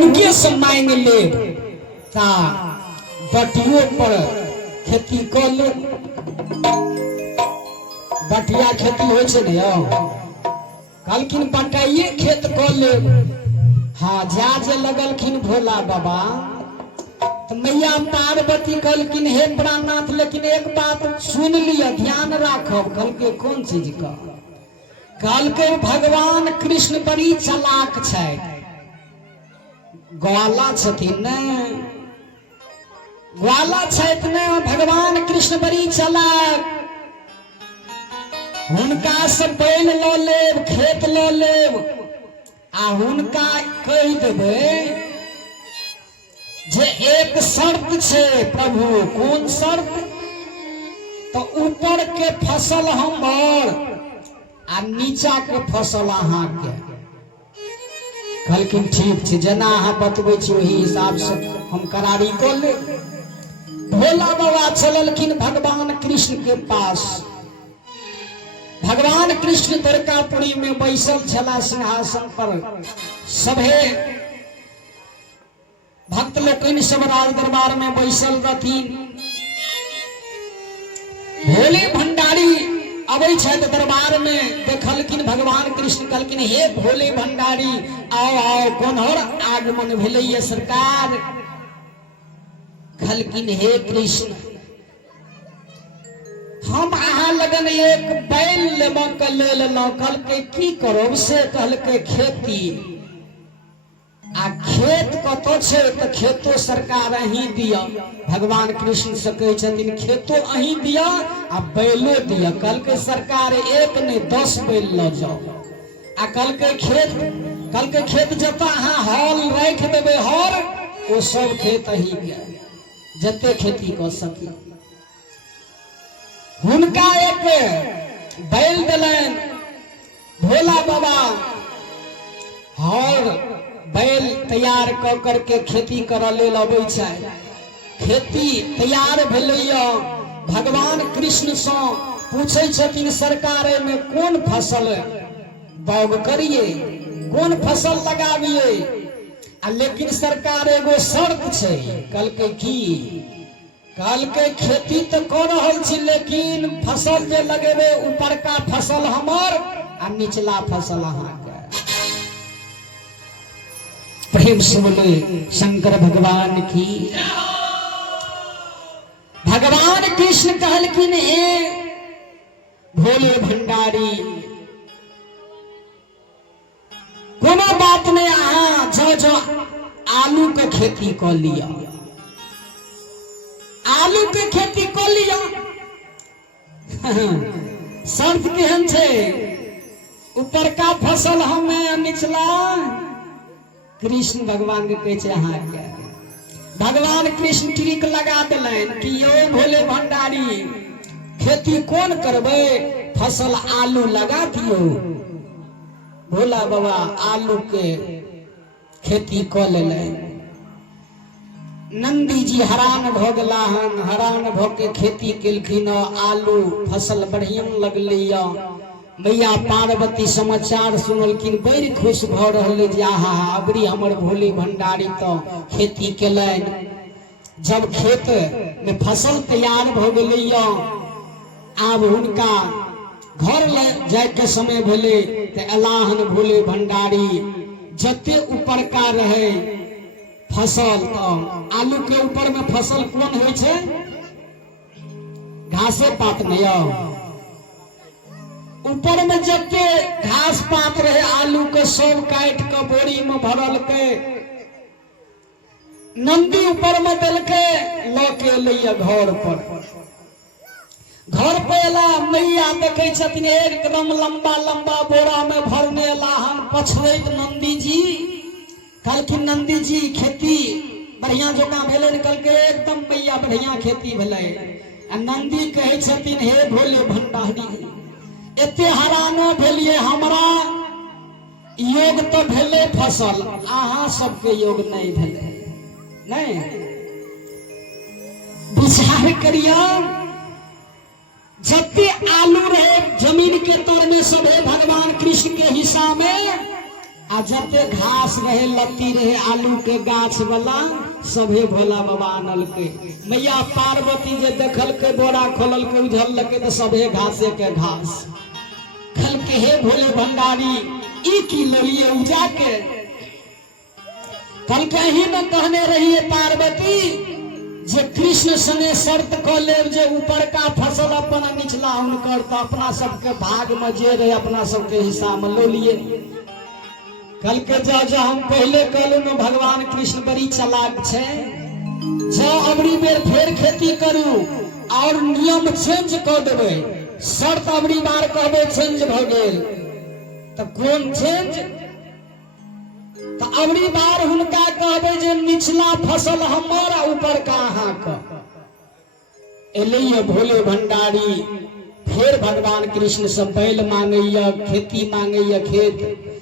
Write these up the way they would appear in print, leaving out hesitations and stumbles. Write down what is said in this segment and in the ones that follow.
उनके से मांग ले ता बटियों पर खेती कर ले। बटिया खेती हो कहलखिन बटाइए खेत कर ले। हाँ जा जे लगलखिन भोला बाबा तो मैया पार्वती कहलखिन हे प्राणनाथ लेकिन एक बात सुन लिया ध्यान राखब। कहलके कौन चीज का? कहलके भगवान कृष्ण बड़ी चालाक छै, ग्वाला छथिन ने, ग्वाला छथि ने भगवान कृष्ण बड़ी चालाक। हुनका से बैल ल लेब, खेत ल लेब आ हुनका कहि देबै जे एक शर्त छे प्रभु। कौन शर्त? तो ऊपर के फसल हमर आ नीचा के फसल अहाँ के। कहलखिन ठीक छे, जेना अहाँ बतबै छी वही हिसाब से हम करारी कर ले। भोला बाबा चललखिन भगवान कृष्ण के पास। भगवान कृष्ण द्वारकापुरी में बैसल छला सिंहासन पर। सभे भक्त लोकनि सब राज दरबार में बैसल रहथिन। भोले भंडारी अबै छथि दरबार में। देखलखिन भगवान कृष्ण कहलखिन हे भोले भंडारी आओ आओ कोनहर आगमन भेलैया सरकार। कहलखिन हे कृष्ण हम अहाँ लगन एक बैल लेबा के लेल कहलकै की करब से? कहलकै खेती। आ खेत कतो छे? तो खेतो सरकार अहीं दिया। भगवान कृष्ण से कहै छथिन खेतो अहीं दिया आ बैलो दिया। कहलकै सरकार एक नहीं 10 बैल ल जाओ। आ कहलकै खेत जतऽ अहाँ हल राखि देबै हर ओ सब खेत अहीं के, जते खेती क सकी। हुनका एक बैल दिलन भोला बाबा। हर बैल तैयार क करके खेती करऽ लेल अबै छै। खेती तैयार भेलैया। भगवान कृष्ण से पूछै छथिन सरकार में कौन फसल बाग करिए, कौन फसल लगाबिए? आ लेकिन सरकार एगो शर्त छै। कहलकै की? कहलकै खेती तो कर रहल छी लेकिन फसल जे लगेबे ऊपर का फसल हमर आ निचला फसल अहाँ के। प्रेम से बोले शंकर भगवान की। भगवान कृष्ण कहलखिन हे भोले भंडारी कोनो बात नहीं, अहाँ जो आलू के खेती कर लिया, आलू के खेती कर लिया। शर्त केहन छे? ऊपर का फसल हमें निचला कृष्ण भगवान के कहे छे अहाँ के। भगवान कृष्ण ट्रिक लगा दिलन कि यो भोले भंडारी खेती कौन करबे? फसल आलू लगा दियो। भोला बाबा आलू के खेती कर लेलन। नंदी जी हैरान भ गेला हन, हैरान भ के खेती केलखिन। आलू फसल बढ़िया लगलैया। मैया पार्वती समाचार सुनलखिन, बड़ी खुश भ रहले जे आहा अबरी हमर भोले भंडारी तो खेती केलन। जब खेत में फसल तैयार भ गेलैया, आब हुनका घर ले जाय के समय भेले ते एलाहन भोले भंडारी जते ऊपर का रहे फसल। आलू के ऊपर में फसल कौन होय छे? घासे पात नहीं। ऊपर में जते घास पात रहे आलू के सब काट के बोरी में भरल के नंदी ऊपर में दिल के लके लिया घर पर। घर पे एला मैया देखे छथिन एकदम लंबा लंबा बोरा में भरने लाहन पछड़ैत नंदी जी। कहलखिन नंदी जी खेती बढ़िया जोका भेले? निकल के एकदम मैया बढ़िया खेती भेले। नंदी कहे छथिन हे भोले भंडारी एते हैरानो भेलिए, हमरा योग तो भेले फसल, अहाँ सबके योग नहीं भेले। नहीं विचार करिया, जते आलू रहे जमीन के तर में सब भगवान कृष्ण के हिस्सा में आ जते घास रहे लत्ती रहे आलू के गाछ वाला सभे भोला बाबा आनल के। मैया पार्वती जे देखल के बोरा खोलल के उझल के तो सभे घासे के घास खल के। हे भोले भंडारी ई की लड़िए उजा के। कल के ही न कहने रहिए पार्वती जे कृष्ण सने शर्त क लेब जे ऊपर का फसल अपन निचला हुनकर तो अपना सबके भाग में जे रहे अपना सबके हिस्सा में लो लिए। कल के जो हम पहले कहलू न भगवान कृष्ण बड़ी चालाक छे। जो अबरी बेर फेर खेती करू और नियम चेंज कर देवे, शर्त अबरी बार कहबे चेंज भ गेल तो कौन चेंज? तो अबरी बार हुनका कहबे जे निचला फसल हमर ऊपर का अहाँ का। एलिए भोले भंडारी फिर भगवान कृष्ण से बैल मांगैया, खेती मांगैया, खेत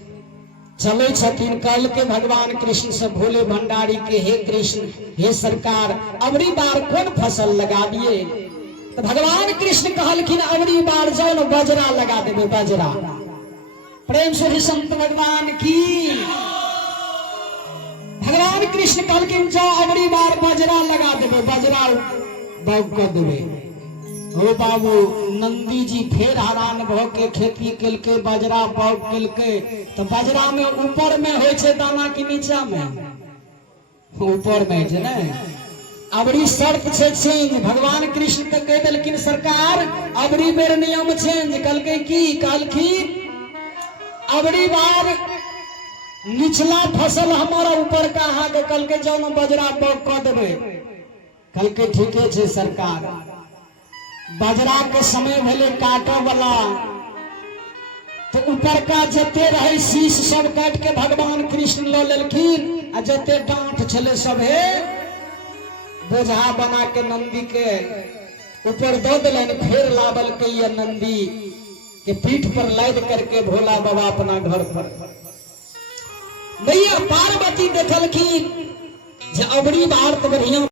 चले छथिन। कल के भगवान कृष्ण से भोले भंडारी के हे कृष्ण हे सरकार अबरी बार कौन फसल लगा दिए? तो भगवान कृष्ण कहलखिन अबरी बार जाओ न बजरा लगा देवे, बजरा। प्रेम से संत भगवान की। भगवान कृष्ण कहलखिन जाओ अबरी बार बजरा लगा देवे, बजरा बाग कर देवे। ओ बाबू नंदी जी फिर हैरान भ के खेती केलके, बजरा बाग केलके। तो बजरा में ऊपर में होय छे दाना की नीचा में? ऊपर में छे ने। अबरी शर्त छे चेंज। भगवान कृष्ण के कह देलखिन सरकार अबरी बेर नियम चेंज। कहलके की? कहलखिन अबरी बार निचला फसल हमारा ऊपर का अहाँ के। कहलके जाओ न बजरा बाग कर देवे। कहलके ठीके छे सरकार। बजरा के समय भेले काटे वाला तो ऊपर का जते रहे शीश सब काट के भगवान कृष्ण लो लेलखिन आ जते डांट छले सभे बोझा बना के नंदी के ऊपर दो दिलन। फिर लावल के ये नंदी के पीठ पर लाद करके भोला बाबा अपना घर पर। मैया पार्वती देखलखिन जे अबरी बार तो बढ़िया